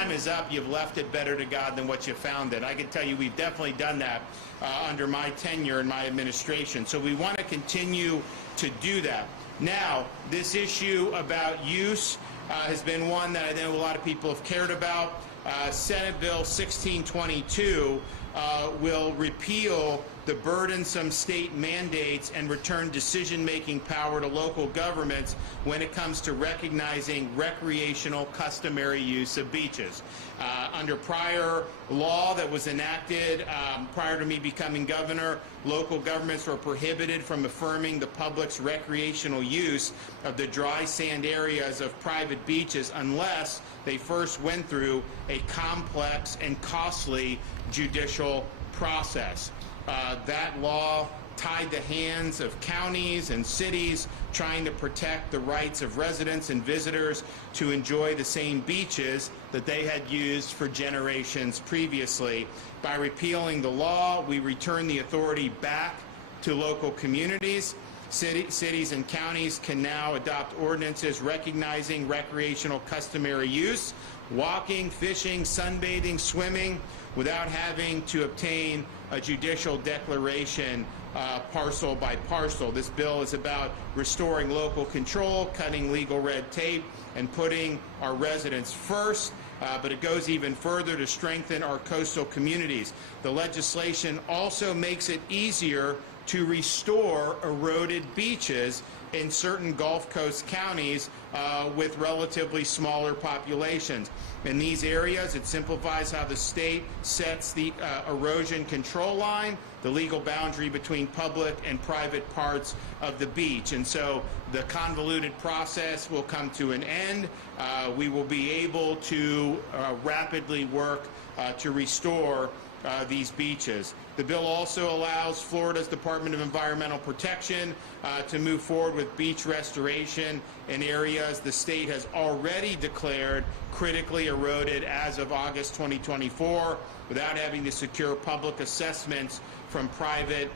time is up. You've left it better to God than what you found it. I can tell you we've definitely done that under my tenure and my administration. So we want to continue to do that. Now, this issue about use has been one that I know a lot of people have cared about. Senate Bill 1622 will repeal the burdensome state mandates and return decision-making power to local governments when it comes to recognizing recreational customary use of beaches. Under prior law that was enacted prior to me becoming governor, local governments were prohibited from affirming the public's recreational use of the dry sand areas of private beaches unless they first went through a complex and costly judicial process. That law tied the hands of counties and cities trying to protect the rights of residents and visitors to enjoy the same beaches that they had used for generations previously. By repealing the law, we return the authority back to local communities. Cities and counties can now adopt ordinances recognizing recreational customary use, walking, fishing, sunbathing, swimming, without having to obtain a judicial declaration parcel by parcel. This bill is about restoring local control, cutting legal red tape, and putting our residents first. But it goes even further to strengthen our coastal communities. The legislation also makes it easier to restore eroded beaches in certain Gulf Coast counties with relatively smaller populations. In these areas, it simplifies how the state sets the erosion control line, the legal boundary between public and private parts of the beach. And so the convoluted process will come to an end. We will be able to rapidly work to restore these beaches. The bill also allows Florida's Department of Environmental Protection to move forward with beach restoration in areas the state has already declared critically eroded as of August 2024 without having to secure public assessments from private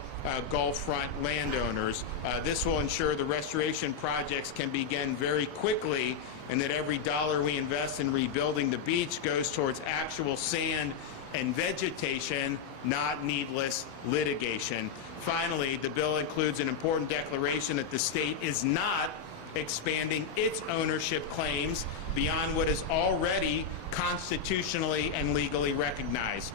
Gulf front landowners. This will ensure the restoration projects can begin very quickly and that every dollar we invest in rebuilding the beach goes towards actual sand and vegetation, not needless litigation. Finally, the bill includes an important declaration that the state is not expanding its ownership claims beyond what is already constitutionally and legally recognized.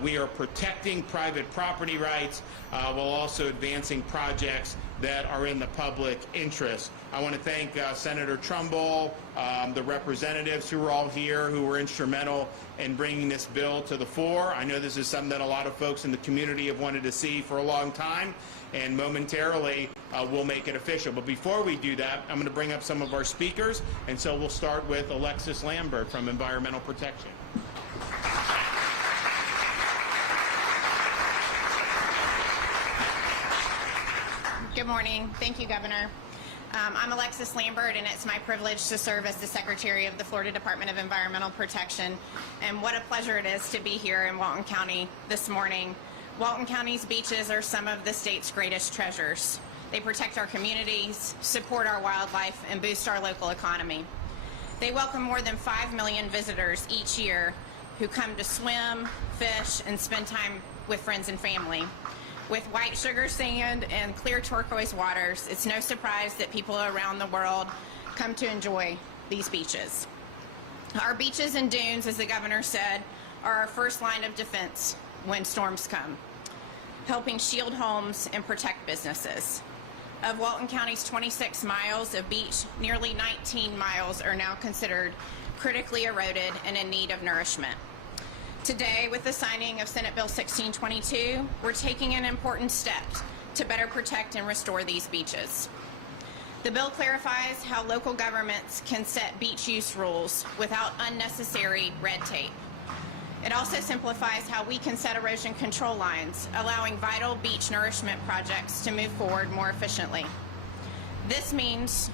We are protecting private property rights while also advancing projects that are in the public interest. I want to thank Senator Trumbull, the representatives who are all here who were instrumental in bringing this bill to the fore. I know this is something that a lot of folks in the community have wanted to see for a long time, and momentarily we'll make it official. But before we do that, I'm going to bring up some of our speakers, and so we'll start with Alexis Lambert from Environmental Protection. Good morning. Thank you, Governor. I'm Alexis Lambert, and it's my privilege to serve as the Secretary of the Florida Department of Environmental Protection. And what a pleasure it is to be here in Walton County this morning. Walton County's beaches are some of the state's greatest treasures. They protect our communities, support our wildlife, and boost our local economy. They welcome more than 5 million visitors each year who come to swim, fish, and spend time with friends and family. With white sugar sand and clear turquoise waters, it's no surprise that people around the world come to enjoy these beaches. Our beaches and dunes, as the governor said, are our first line of defense when storms come, helping shield homes and protect businesses. Of Walton County's 26 miles of beach, nearly 19 miles are now considered critically eroded and in need of nourishment. Today, with the signing of Senate Bill 1622, we're taking an important step to better protect and restore these beaches. The bill clarifies how local governments can set beach use rules without unnecessary red tape. It also simplifies how we can set erosion control lines, allowing vital beach nourishment projects to move forward more efficiently. This means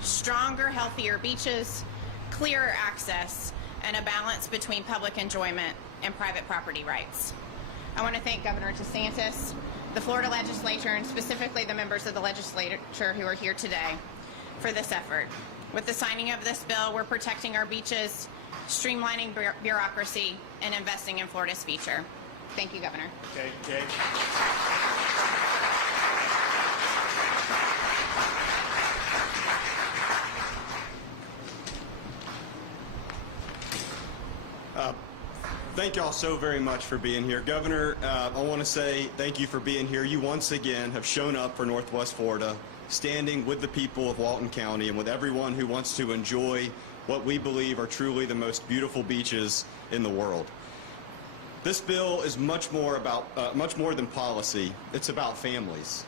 stronger, healthier beaches, clearer access, and a balance between public enjoyment and private property rights. I want to thank Governor DeSantis, the Florida legislature, and specifically the members of the legislature who are here today for this effort. With the signing of this bill, we're protecting our beaches, streamlining bureaucracy, and investing in Florida's future. Thank you, Governor. Okay, Jay. Thank y'all so very much for being here. Governor, I want to say thank you for being here. You once again have shown up for Northwest Florida, standing with the people of Walton County and with everyone who wants to enjoy what we believe are truly the most beautiful beaches in the world. This bill is much more than policy. It's about families.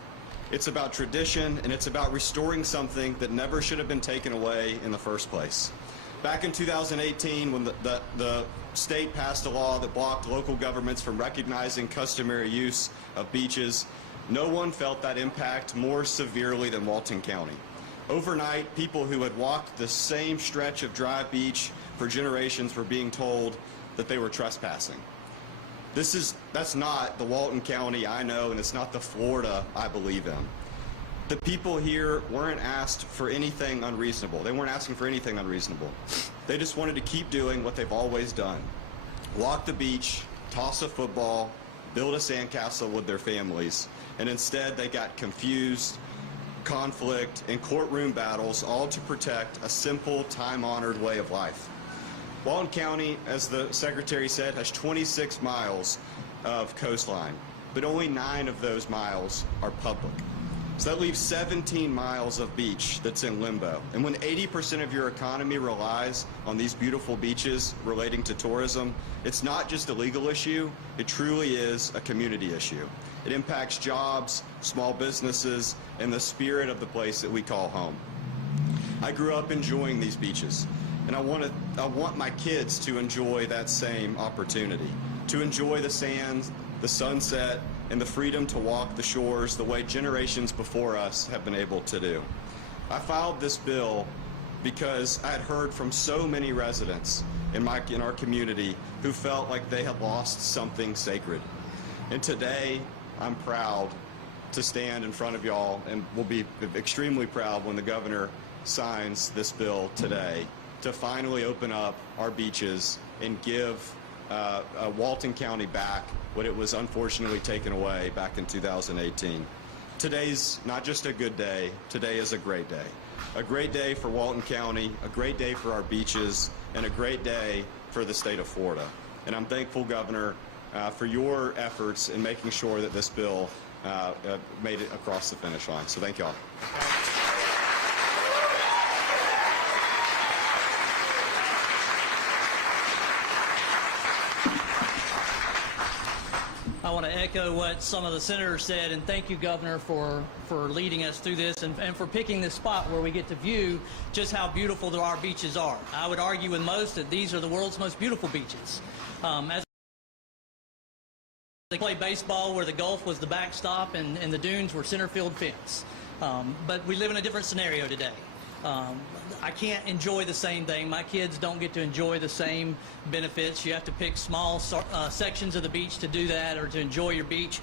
It's about tradition, and it's about restoring something that never should have been taken away in the first place. Back in 2018, when the state passed a law that blocked local governments from recognizing customary use of beaches, no one felt that impact more severely than Walton County. Overnight, people who had walked the same stretch of dry beach for generations were being told that they were trespassing. That's not the Walton County I know, and it's not the Florida I believe in. The people here weren't asked for anything unreasonable. They weren't asking for anything unreasonable. They just wanted to keep doing what they've always done. Walk the beach, toss a football, build a sandcastle with their families, and instead they got confused, conflict, and courtroom battles, all to protect a simple, time-honored way of life. Walton County, as the Secretary said, has 26 miles of coastline, but only 9 of those miles are public. So that leaves 17 miles of beach that's in limbo. And when 80% of your economy relies on these beautiful beaches relating to tourism, it's not just a legal issue, it truly is a community issue. It impacts jobs, small businesses, and the spirit of the place that we call home. I grew up enjoying these beaches, and I want my kids to enjoy that same opportunity, to enjoy the sands, the sunset, and the freedom to walk the shores the way generations before us have been able to do. I filed this bill because I had heard from so many residents in our community who felt like they had lost something sacred. And today, I'm proud to stand in front of y'all, and will be extremely proud when the governor signs this bill today, to finally open up our beaches and give Walton County back what it was unfortunately taken away back in 2018. Today's not just a good day, today is a great day. A great day for Walton County, a great day for our beaches, and a great day for the state of Florida. And I'm thankful, Governor, for your efforts in making sure that this bill made it across the finish line. So thank y'all. I want to echo what some of the senators said, and thank you, Governor, for leading us through this and for picking this spot where we get to view just how beautiful our beaches are. I would argue with most that these are the world's most beautiful beaches. As they play baseball where the Gulf was the backstop and the dunes were center field fence. But we live in a different scenario today. I can't enjoy the same thing. My kids don't get to enjoy the same benefits. You have to pick small sections of the beach to do that or to enjoy your beach.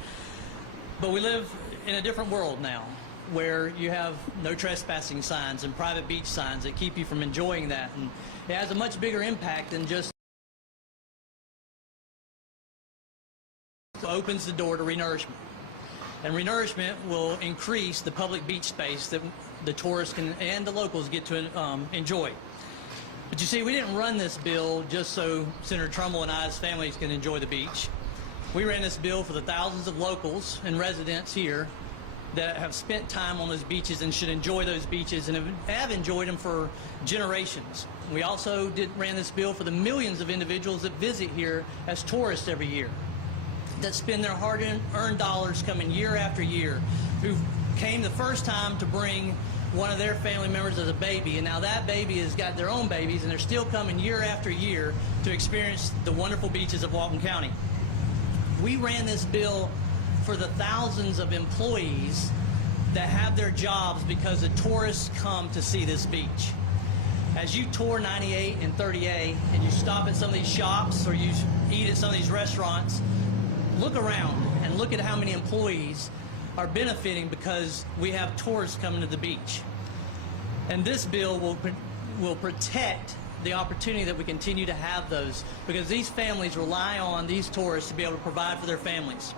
But we live in a different world now where you have no trespassing signs and private beach signs that keep you from enjoying that. And it has a much bigger impact than just opens the door to renourishment. And renourishment will increase the public beach space that the tourists and the locals get to enjoy. But you see, we didn't run this bill just so Senator Trumbull and I's families can enjoy the beach. We ran this bill for the thousands of locals and residents here that have spent time on those beaches and should enjoy those beaches and have enjoyed them for generations. We also ran this bill for the millions of individuals that visit here as tourists every year, that spend their hard-earned dollars coming year after year, who came the first time to bring one of their family members as a baby, and now that baby has got their own babies, and they're still coming year after year to experience the wonderful beaches of Walton County. We ran this bill for the thousands of employees that have their jobs because the tourists come to see this beach. As you tour 98 and 30A and you stop at some of these shops or you eat at some of these restaurants, look around and look at how many employees are benefiting because we have tourists coming to the beach. And this bill will protect the opportunity that we continue to have those, because these families rely on these tourists to be able to provide for their families.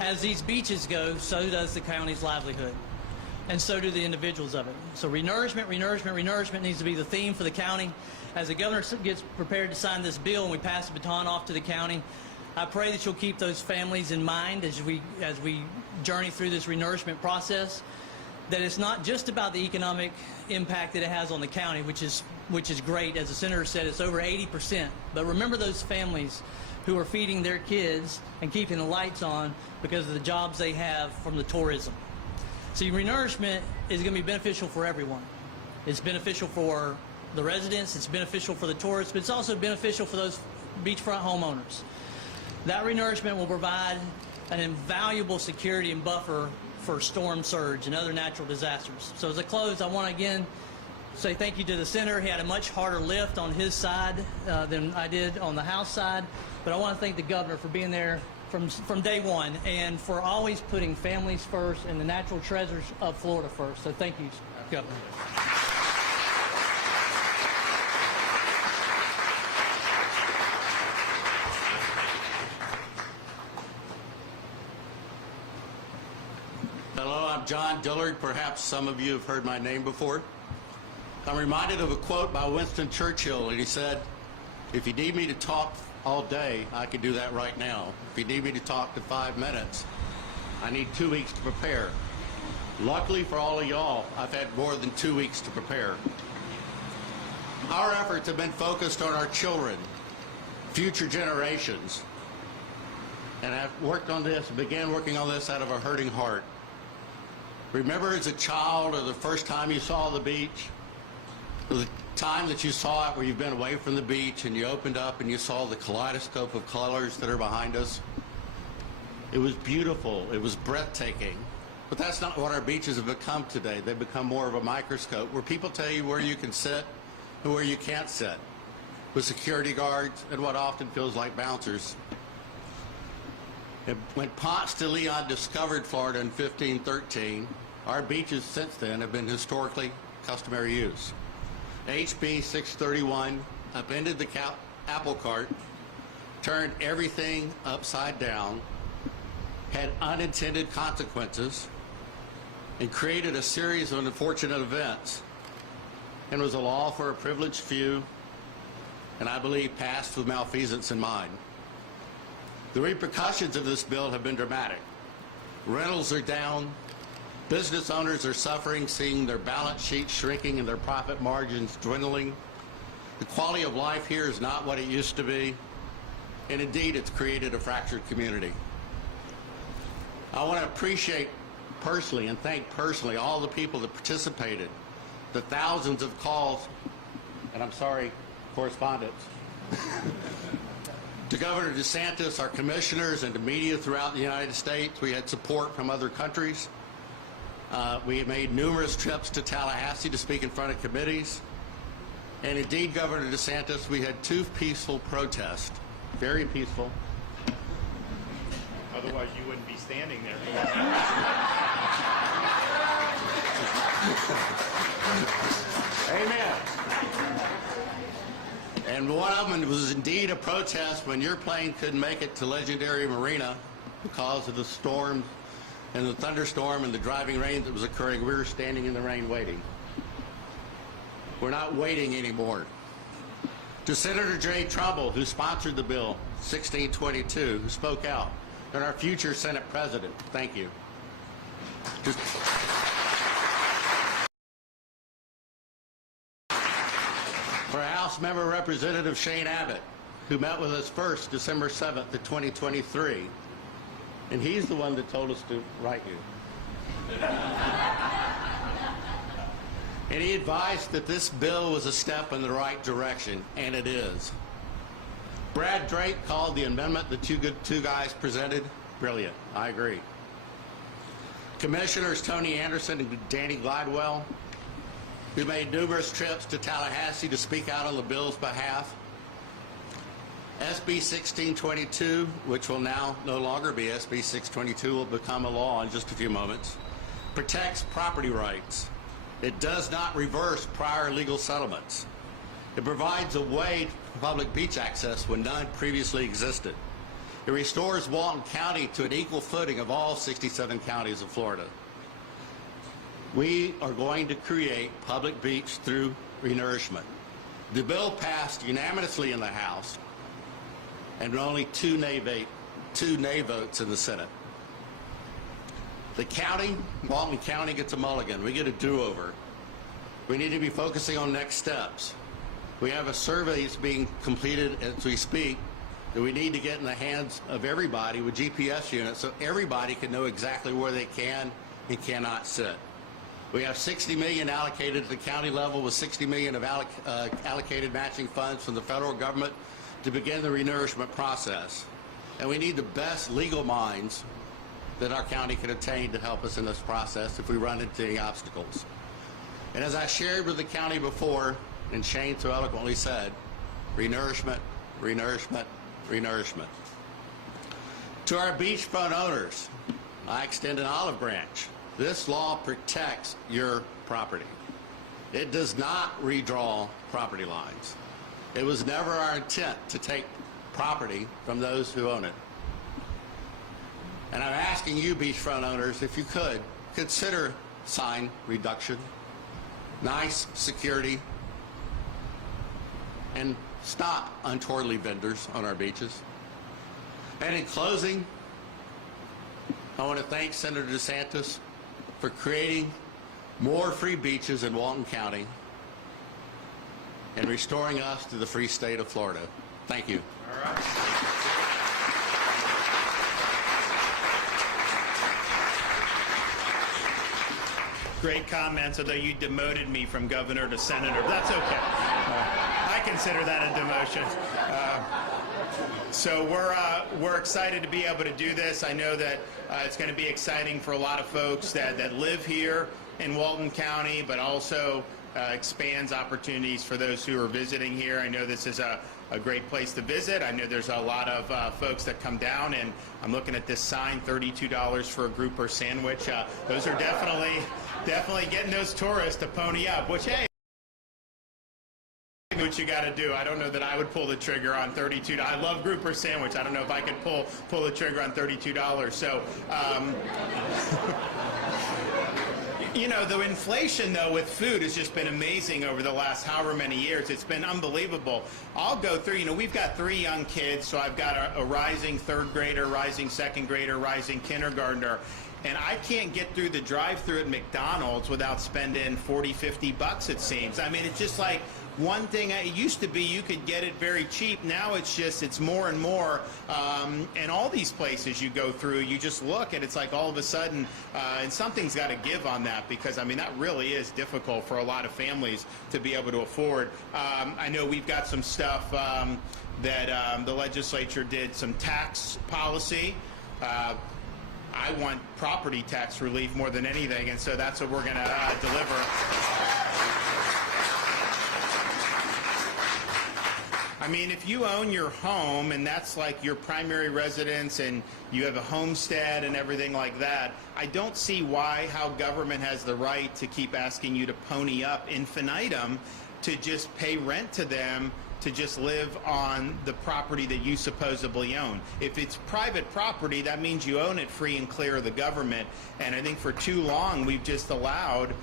As these beaches go, so does the county's livelihood, and so do the individuals of it. So renourishment, renourishment, renourishment needs to be the theme for the county. As the governor gets prepared to sign this bill and we pass the baton off to the county, I pray that you'll keep those families in mind as we journey through this renourishment process, that it's not just about the economic impact that it has on the county, which is great. As the senator said, it's over 80%. But remember those families who are feeding their kids and keeping the lights on because of the jobs they have from the tourism. See, renourishment is going to be beneficial for everyone. It's beneficial for the residents, it's beneficial for the tourists, but it's also beneficial for those beachfront homeowners. That renourishment will provide an invaluable security and buffer for storm surge and other natural disasters. So as I close, I want to again say thank you to the senator. He had a much harder lift on his side than I did on the House side, but I want to thank the governor for being there from day one and for always putting families first and the natural treasures of Florida first. So thank you, Governor. Hello, I'm John Dillard. Perhaps some of you have heard my name before. I'm reminded of a quote by Winston Churchill, and he said, "If you need me to talk all day, I can do that right now. If you need me to talk to 5 minutes, I need 2 weeks to prepare." Luckily for all of y'all, I've had more than 2 weeks to prepare. Our efforts have been focused on our children, future generations, and I've worked on this, began working on this out of a hurting heart. Remember as a child or the first time you saw the beach? The time that you saw it where you've been away from the beach and you opened up and you saw the kaleidoscope of colors that are behind us? It was beautiful. It was breathtaking. But that's not what our beaches have become today. They've become more of a microscope where people tell you where you can sit and where you can't sit, with security guards and what often feels like bouncers. And when Ponce de Leon discovered Florida in 1513, our beaches since then have been historically customary use. HB 631 upended the apple cart, turned everything upside down, had unintended consequences, and created a series of unfortunate events, and was a law for a privileged few, and I believe passed with malfeasance in mind. The repercussions of this bill have been dramatic. Rentals are down. Business owners are suffering, seeing their balance sheets shrinking and their profit margins dwindling. The quality of life here is not what it used to be. And indeed, it's created a fractured community. I want to appreciate personally and thank personally all the people that participated, the thousands of calls, and I'm sorry, correspondence, to Governor DeSantis, our commissioners, and to media throughout the United States. We had support from other countries. We have made numerous trips to Tallahassee to speak in front of committees. And indeed, Governor DeSantis, we had 2 peaceful protests, very peaceful. Otherwise, you wouldn't be standing there. Amen. And one of them was indeed a protest when your plane couldn't make it to Legendary Marina because of the storm and the thunderstorm and the driving rain that was occurring. We were standing in the rain waiting. We're not waiting anymore. To Senator Jay Trumbull, who sponsored the bill 1622, who spoke out, and our future Senate President, thank you. For House Member Representative Shane Abbott, who met with us first December 7th of 2023, and he's the one that told us to write you. And he advised that this bill was a step in the right direction, and it is. Brad Drake called the amendment the two guys presented brilliant. I agree. Commissioners Tony Anderson and Danny Glidewell, who made numerous trips to Tallahassee to speak out on the bill's behalf. SB 1622, which will now no longer be SB 622, will become a law in just a few moments, protects property rights. It does not reverse prior legal settlements. It provides a way for public beach access when none previously existed. It restores Walton County to an equal footing of all 67 counties of Florida. We are going to create public beach through renourishment. The bill passed unanimously in the House and only two nay votes in the Senate. The county, Walton County, gets a mulligan. We get a do-over. We need to be focusing on next steps. We have a survey that's being completed as we speak that we need to get in the hands of everybody with GPS units so everybody can know exactly where they can and cannot sit. We have $60 million allocated at the county level with $60 million of allocated matching funds from the federal government to begin the renourishment process. And we need the best legal minds that our county can attain to help us in this process if we run into any obstacles. And as I shared with the county before, and Shane so eloquently said, renourishment, renourishment, renourishment. To our beachfront owners, I extend an olive branch. This law protects your property. It does not redraw property lines. It was never our intent to take property from those who own it. And I'm asking you, beachfront owners, if you could, consider sign reduction, nice security, and stop untowardly vendors on our beaches. And in closing, I want to thank Senator DeSantis for creating more free beaches in Walton County and restoring us to the free state of Florida. Thank you. All right. Great comments, although you demoted me from governor to senator. But that's okay. I consider that a demotion. So we're excited to be able to do this. I know that it's going to be exciting for a lot of folks that live here in Walton County, but also expands opportunities for those who are visiting here. I know this is a great place to visit. I know there's a lot of folks that come down, and I'm looking at this sign, $32 for a grouper sandwich. Those are definitely getting those tourists to pony up, which, hey, what you got to do. I don't know that I would pull the trigger on $32. I love grouper sandwich. I don't know if I could pull the trigger on $32. So, you know, the inflation, though, with food has just been amazing over the last however many years. It's been unbelievable. I'll go through, you know, we've got 3 young kids, so I've got a rising 3rd grader, rising 2nd grader, rising kindergartner. And I can't get through the drive-thru at McDonald's without spending $40, $50, it seems. I mean, it's just like one thing. It used to be you could get it very cheap. Now it's more and more. And all these places you go through, you just look and it's like all of a sudden, and something's got to give on that, because, I mean, that really is difficult for a lot of families to be able to afford. I know we've got some stuff that the legislature did, some tax policy. I want property tax relief more than anything, and so that's what we're going to deliver. I mean, if you own your home and that's like your primary residence and you have a homestead and everything like that, I don't see how government has the right to keep asking you to pony up infinitum to just pay rent to them to just live on the property that you supposedly own. If it's private property, that means you own it free and clear of the government. And I think for too long we've just allowed,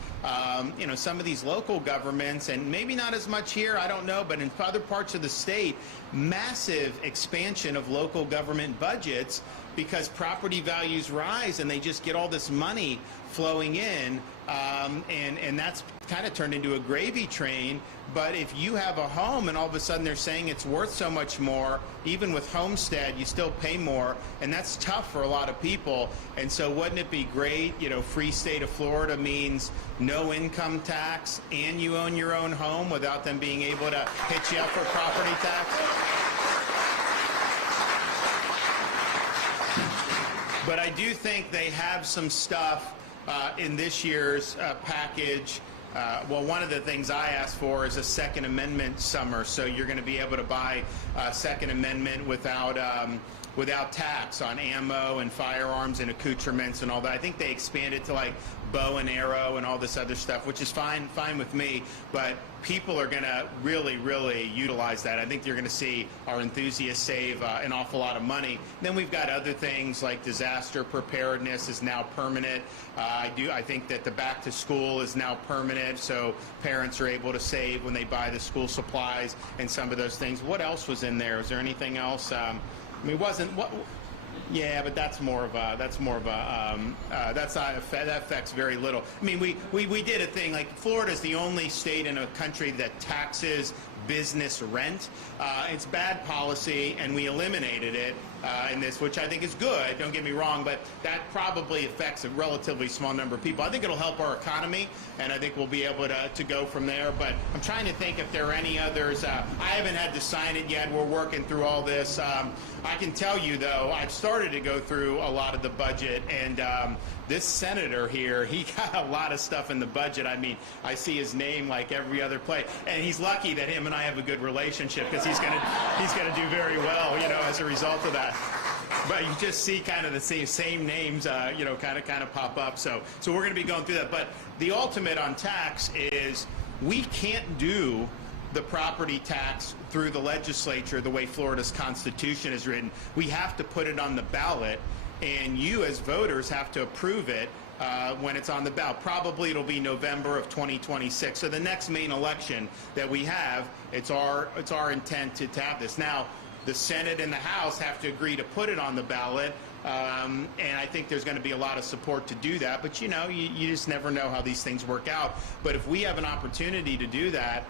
you know, some of these local governments, and maybe not as much here, I don't know, but in other parts of the state, massive expansion of local government budgets because property values rise and they just get all this money flowing in, and that's kind of turned into a gravy train. But if you have a home and all of a sudden they're saying it's worth so much more, even with homestead, you still pay more, and that's tough for a lot of people. And so wouldn't it be great, you know, free state of Florida means no income tax and you own your own home without them being able to hit you up for property tax? But I do think they have some stuff in this year's package. Well, one of the things I asked for is a Second Amendment summer, so you're going to be able to buy Second Amendment without without tax on ammo and firearms and accoutrements and all that. I think they expanded to like bow and arrow and all this other stuff, which is fine with me, but people are going to really utilize that. I think you're going to see our enthusiasts save an awful lot of money. Then we've got other things like disaster preparedness is now permanent. I think that the back to school is now permanent, so parents are able to save when they buy the school supplies and some of those things. What else was in there? Is there anything else? I mean, wasn't what? Yeah, but that affects very little. I mean, we did a thing like Florida's the only state in a country that taxes business rent. It's bad policy, and we eliminated it in this, which I think is good. Don't get me wrong, but that probably affects a relatively small number of people. I think it'll help our economy, and I think we'll be able to go from there. But I'm trying to think if there are any others. I haven't had to sign it yet. We're working through all this. I can tell you, though, I've started to go through a lot of the budget, and this senator here, he got a lot of stuff in the budget. I mean, I see his name like every other place, and he's lucky that him and I have a good relationship because he's gonna do very well, as a result of that. But you just see kind of the same names, kind of pop up. So we're going to be going through that. But the ultimate on tax is we can't do the property tax through the legislature the way Florida's Constitution is written. We have to put it on the ballot, and you as voters have to approve it when it's on the ballot. Probably it'll be November of 2026. So the next main election that we have, it's our intent to have this. Now, the Senate and the House have to agree to put it on the ballot, and I think there's going to be a lot of support to do that. But you just never know how these things work out. But if we have an opportunity to do that,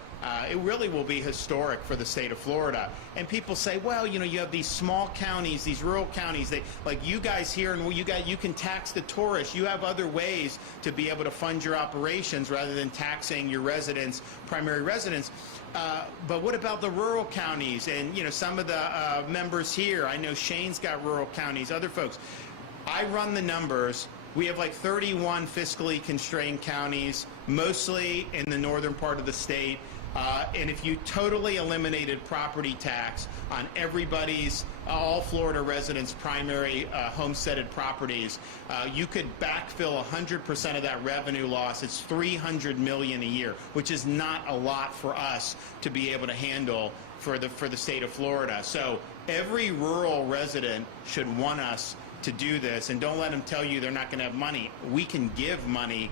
it really will be historic for the state of Florida. And people say, well, you have these small counties, these rural counties, like you guys here, and you can tax the tourists. You have other ways to be able to fund your operations rather than taxing your residents, primary residents. But what about the rural counties? And some of the members here, I know Shane's got rural counties, other folks. I run the numbers. We have like 31 fiscally constrained counties, mostly in the northern part of the state. And if you totally eliminated property tax on all Florida residents' primary homesteaded properties, you could backfill 100% of that revenue loss. It's $300 million a year, which is not a lot for us to be able to handle for the state of Florida. So every rural resident should want us to do this, and don't let them tell you they're not going to have money. We can give money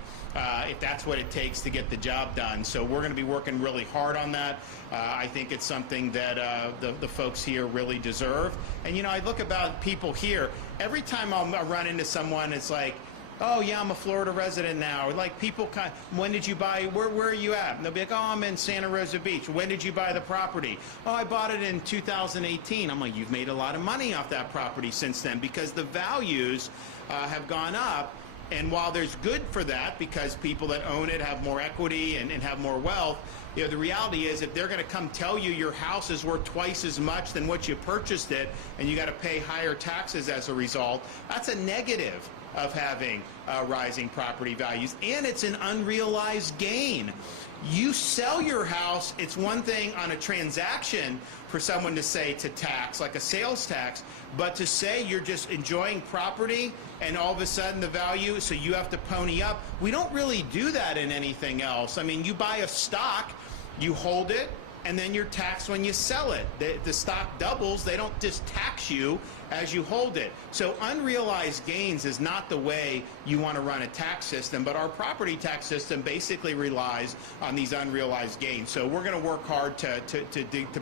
if that's what it takes to get the job done. So we're going to be working really hard on that. I think it's something that the folks here really deserve. And I look about people here, every time I run into someone, it's like, oh yeah, I'm a Florida resident now. Like people when did you buy, where are you at? And they'll be like, oh, I'm in Santa Rosa Beach. When did you buy the property? Oh, I bought it in 2018. I'm like, you've made a lot of money off that property since then because the values have gone up. And while there's good for that because people that own it have more equity and have more wealth, the reality is if they're going to come tell you your house is worth twice as much than what you purchased it and you got to pay higher taxes as a result, that's a negative of having rising property values, and it's an unrealized gain. You sell your house, it's one thing on a transaction for someone to say to tax, like a sales tax, but to say you're just enjoying property and all of a sudden the value, so you have to pony up. We don't really do that in anything else. I mean, you buy a stock, you hold it, and then you're taxed when you sell it. The stock doubles, they don't just tax you as you hold it. So unrealized gains is not the way you want to run a tax system, but our property tax system basically relies on these unrealized gains. So we're going to work hard to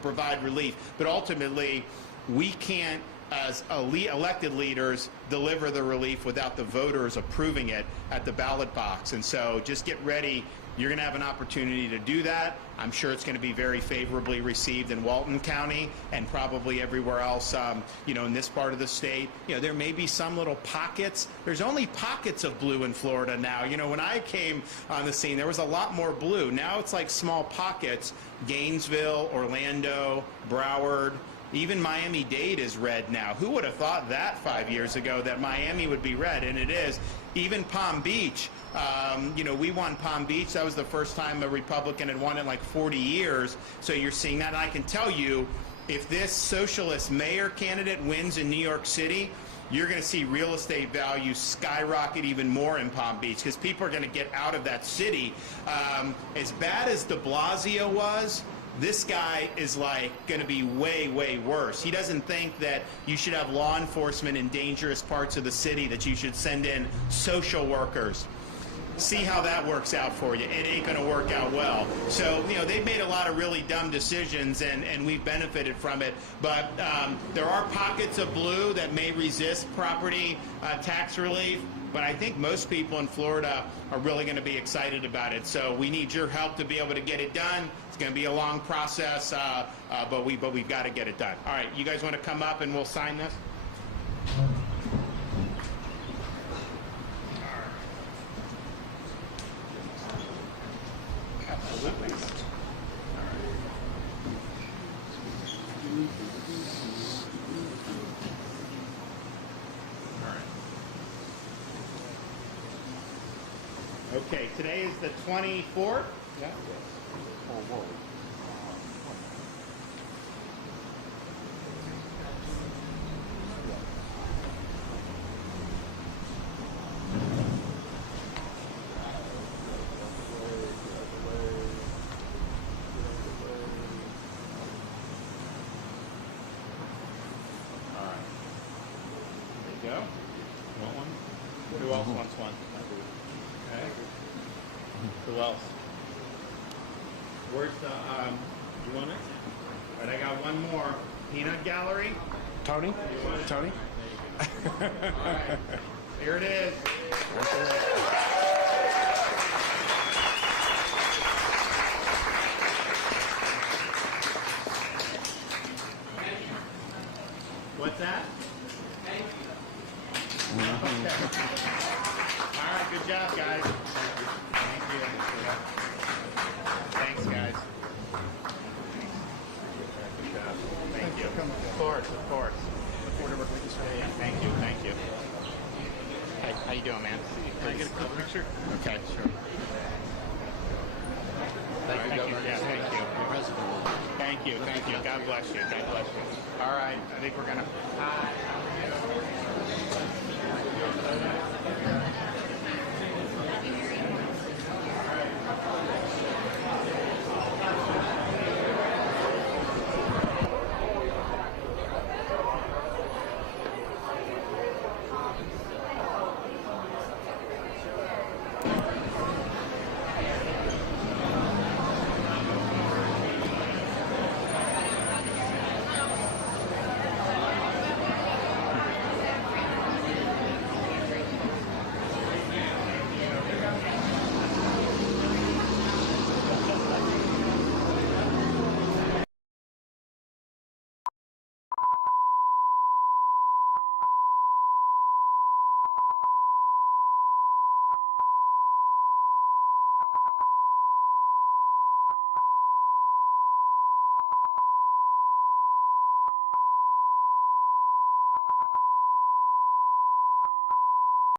provide relief, but ultimately we can't, as elected leaders, deliver the relief without the voters approving it at the ballot box. And so just get ready. You're going to have an opportunity to do that. I'm sure it's going to be very favorably received in Walton County and probably everywhere else, in this part of the state. There may be some little pockets. There's only pockets of blue in Florida now. When I came on the scene, there was a lot more blue. Now it's like small pockets. Gainesville, Orlando, Broward, even Miami-Dade is red now. Who would have thought that 5 years ago, that Miami would be red? And it is. Even Palm Beach. We won Palm Beach. That was the first time a Republican had won in like 40 years. So you're seeing that. And I can tell you, if this socialist mayor candidate wins in New York City, you're going to see real estate values skyrocket even more in Palm Beach because people are going to get out of that city. As bad as de Blasio was, this guy is like going to be way, way worse. He doesn't think that you should have law enforcement in dangerous parts of the city, that you should send in social workers. See how that works out for you. It ain't going to work out well. So, you know, they've made a lot of really dumb decisions, and we've benefited from it. But there are pockets of blue that may resist property tax relief. But I think most people in Florida are really going to be excited about it. So we need your help to be able to get it done. It's going to be a long process, but we've got to get it done. All right, you guys want to come up and we'll sign this? Absolutely. Okay, today is the 24th. Yeah. Go. Want one? Who else wants one? Okay. Who else? Where's the, you want it? All right, I got one more. Peanut Gallery. Tony? Tony? All right. Here it is. What's that? Okay. All right, good job, guys. Thank you. Thanks, guys. Good job. Thank you. Of course, of course. Look forward to working with you. Yeah, thank you, thank you. Hey, how you doing, man? Can I get a quick picture? Okay, sure. Thank you, Governor. Yeah, thank you. Thank you, thank you. God bless you. God bless you. All right, I think we're gonna.